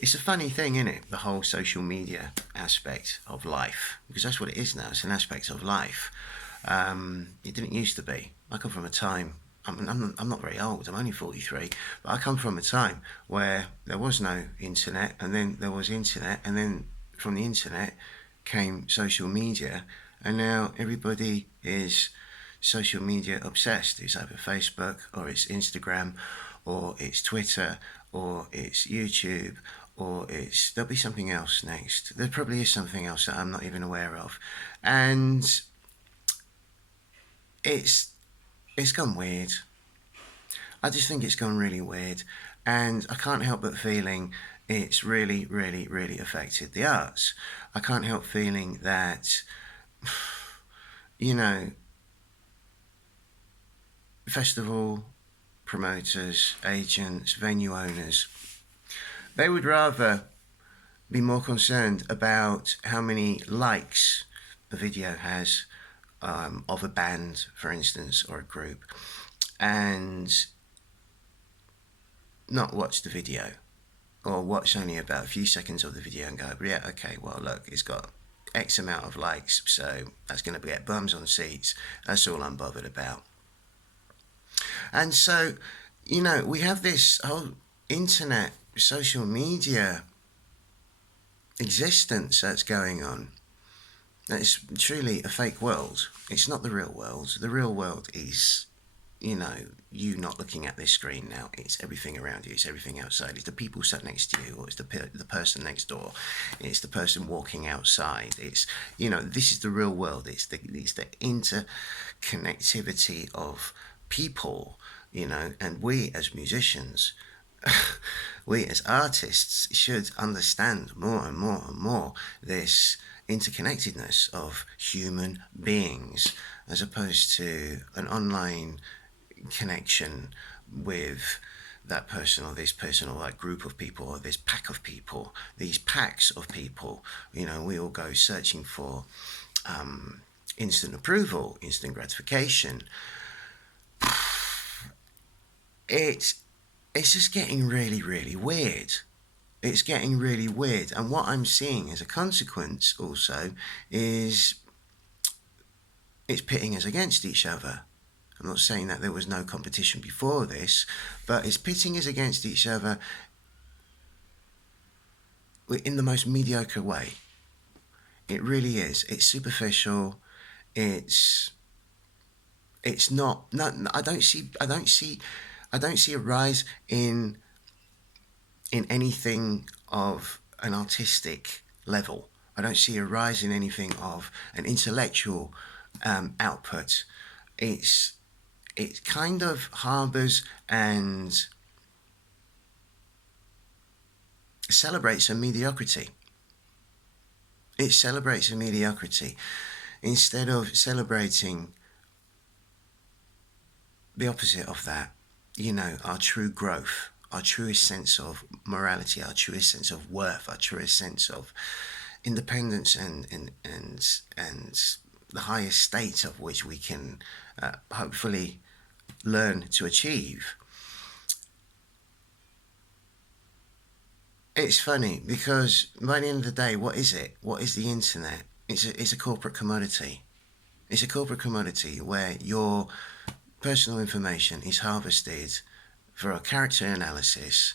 It's a funny thing, isn't it? The whole social media aspect of life, because that's what it is now. It's an aspect of life. It didn't used to be. I come from a time. I'm not very old. I'm only 43, but I come from a time where there was no internet, and then there was internet, and then from the internet came social media, and now everybody is social media obsessed. It's either Facebook or it's Instagram or it's Twitter or it's YouTube or there'll be something else next. There probably is something else that I'm not even aware of. And it's it's gone weird. I just think it's gone really weird, and I can't help but feeling it's really, really, really affected the arts. I can't help feeling that, you know, festival promoters, agents, venue owners, they would rather be more concerned about how many likes a video has of a band, for instance, or a group, and not watch the video or watch only about a few seconds of the video and go, yeah, okay, well, look, it's got X amount of likes, so that's going to get bums on seats. That's all I'm bothered about. And so, we have this whole internet, social media existence that's going on. It's truly a fake world. It's not the real world. The real world is, you not looking at this screen now. It's everything around you. It's everything outside. It's the people sat next to you, or it's the person next door. It's the person walking outside. It's, this is the real world. It's the interconnectivity of people, and we as musicians, we as artists should understand more and more and more this interconnectedness of human beings as opposed to an online connection with that person or this person or that group of people or this pack of people, these packs of people. We all go searching for instant approval, instant gratification. It's just getting really, really weird. It's getting really weird. And what I'm seeing as a consequence also is it's pitting us against each other. I'm not saying that there was no competition before this, but it's pitting us against each other in the most mediocre way. It really is. It's superficial. It's not. No, I don't see a rise in anything of an artistic level. I don't see a rise in anything of an intellectual output. It kind of harbours and celebrates a mediocrity. It celebrates a mediocrity instead of celebrating the opposite of that. Our true growth, our truest sense of morality, our truest sense of worth, our truest sense of independence and the highest state of which we can hopefully learn to achieve. It's funny because by the end of the day, what is it? What is the internet? It's a corporate commodity. It's a corporate commodity where your personal information is harvested for a character analysis,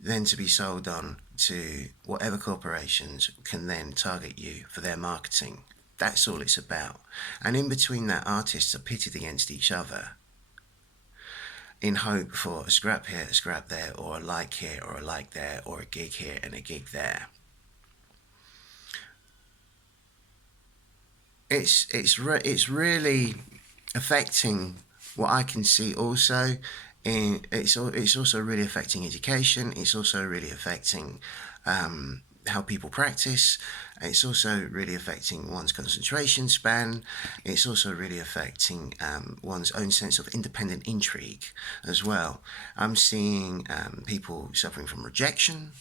then to be sold on to whatever corporations can then target you for their marketing. That's all it's about. And in between that, artists are pitted against each other in hope for a scrap here, a scrap there, or a like here, or a like there, or a gig here and a gig there. It's really affecting what I can see also. It's also really affecting education. It's also really affecting how people practice. It's also really affecting one's concentration span. It's also really affecting one's own sense of independent intrigue as well. I'm seeing people suffering from rejection.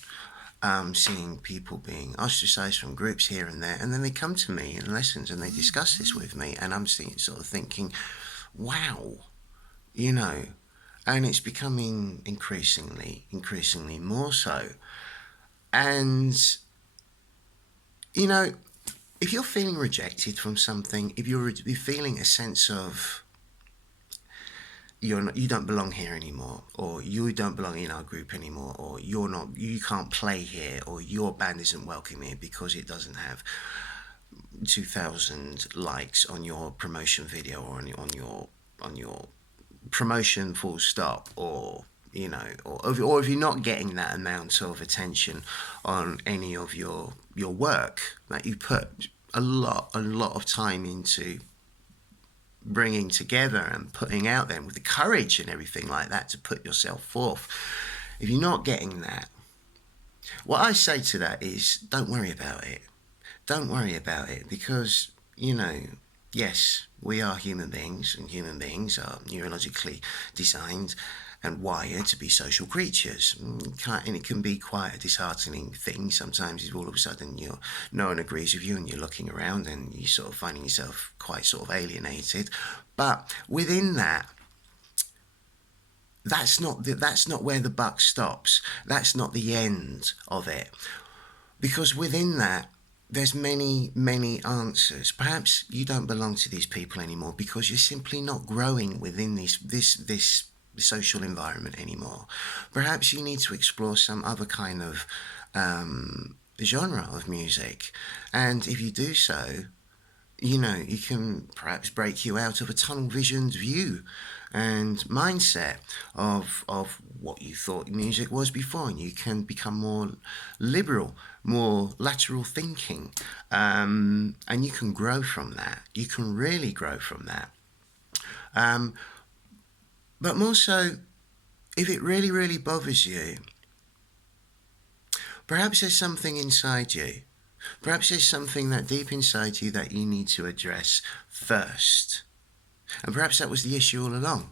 I'm seeing people being ostracized from groups here and there, and then they come to me in lessons and they discuss this with me, and I'm sort of thinking, wow, and it's becoming increasingly more so. And, you know, if you're feeling rejected from something, if you're feeling a sense of you don't belong here anymore, or you don't belong in our group anymore, or you can't play here, or your band isn't welcome here because it doesn't have 2,000 likes on your promotion video, or on your promotion full stop, or or if you're not getting that amount of attention on any of your work that you put a lot of time into bringing together and putting out there, with the courage and everything like that to put yourself forth. If you're not getting that, what I say to that is, don't worry about it. Don't worry about it, because, yes, we are human beings, and human beings are neurologically designed and wired to be social creatures. And it can be quite a disheartening thing sometimes if all of a sudden no one agrees with you, and you're looking around and you're sort of finding yourself quite sort of alienated. But within that, that's not where the buck stops. That's not the end of it. Because within that, there's many, many answers. Perhaps you don't belong to these people anymore because you're simply not growing within this social environment anymore. Perhaps you need to explore some other kind of genre of music. And if you do so, you can perhaps break you out of a tunnel visioned view and mindset of what you thought music was before, and you can become more liberal, more lateral thinking, and you can grow from that. You can really grow from that. But more so, if it really, really bothers you, perhaps there's something inside you. Perhaps there's something that deep inside you that you need to address first. And perhaps that was the issue all along.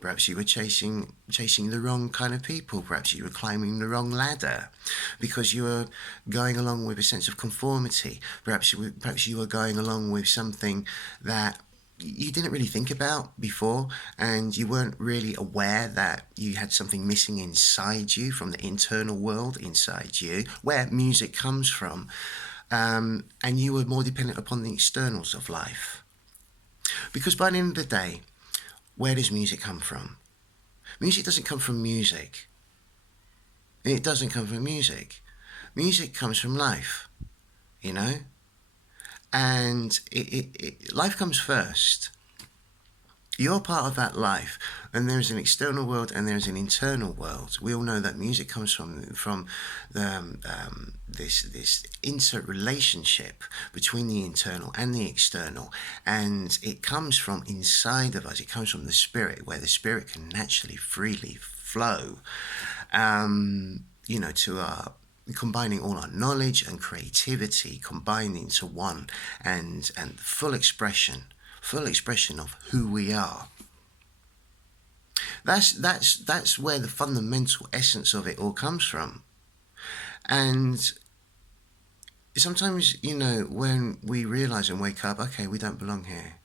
Perhaps you were chasing the wrong kind of people. Perhaps you were climbing the wrong ladder because you were going along with a sense of conformity. Perhaps you were going along with something that you didn't really think about before, and you weren't really aware that you had something missing inside you, from the internal world inside you, where music comes from, and you were more dependent upon the externals of life. Because by the end of the day, where does music come from? Music doesn't come from music. It doesn't come from music. Music comes from life, you know? And life comes first. You're part of that life, and there's an external world and there's an internal world. We all know that music comes from this interrelationship between the internal and the external, and it comes from inside of us. It comes from the spirit, where the spirit can naturally, freely flow. To our combining all our knowledge and creativity, combined into one, and full expression of who we are. That's where the fundamental essence of it all comes from. And sometimes, when we realize and wake up, okay, we don't belong here,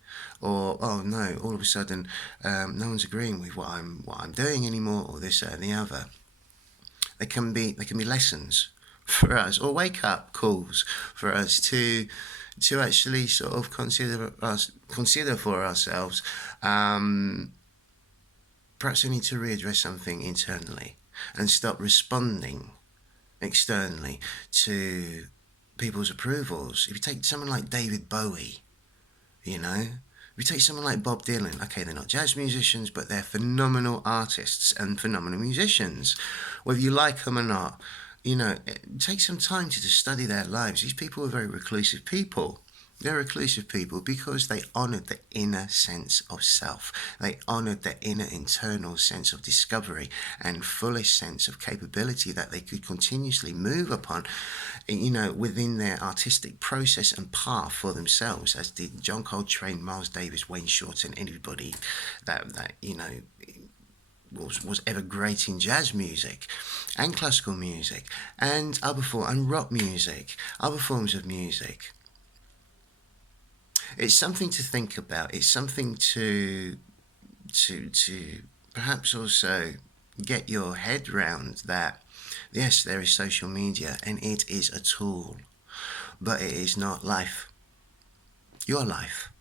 or oh no, all of a sudden, no one's agreeing with what I'm doing anymore, or this, that, and the other. They can be lessons for us, or wake up calls for us to actually sort of consider for ourselves. Perhaps we need to readdress something internally and stop responding externally to people's approvals. If you take someone like David Bowie, if you take someone like Bob Dylan, okay, they're not jazz musicians, but they're phenomenal artists and phenomenal musicians. Whether you like them or not, take some time to just study their lives. These people are very reclusive people. They're reclusive people because they honoured the inner sense of self. They honoured the inner internal sense of discovery and fullest sense of capability that they could continuously move upon, within their artistic process and path for themselves, as did John Coltrane, Miles Davis, Wayne Shorter, and anybody that was ever great in jazz music and classical music and and rock music, other forms of music. It's something to think about. It's something to perhaps also get your head round, that Yes, there is social media and it is a tool, but it is not life. Your life.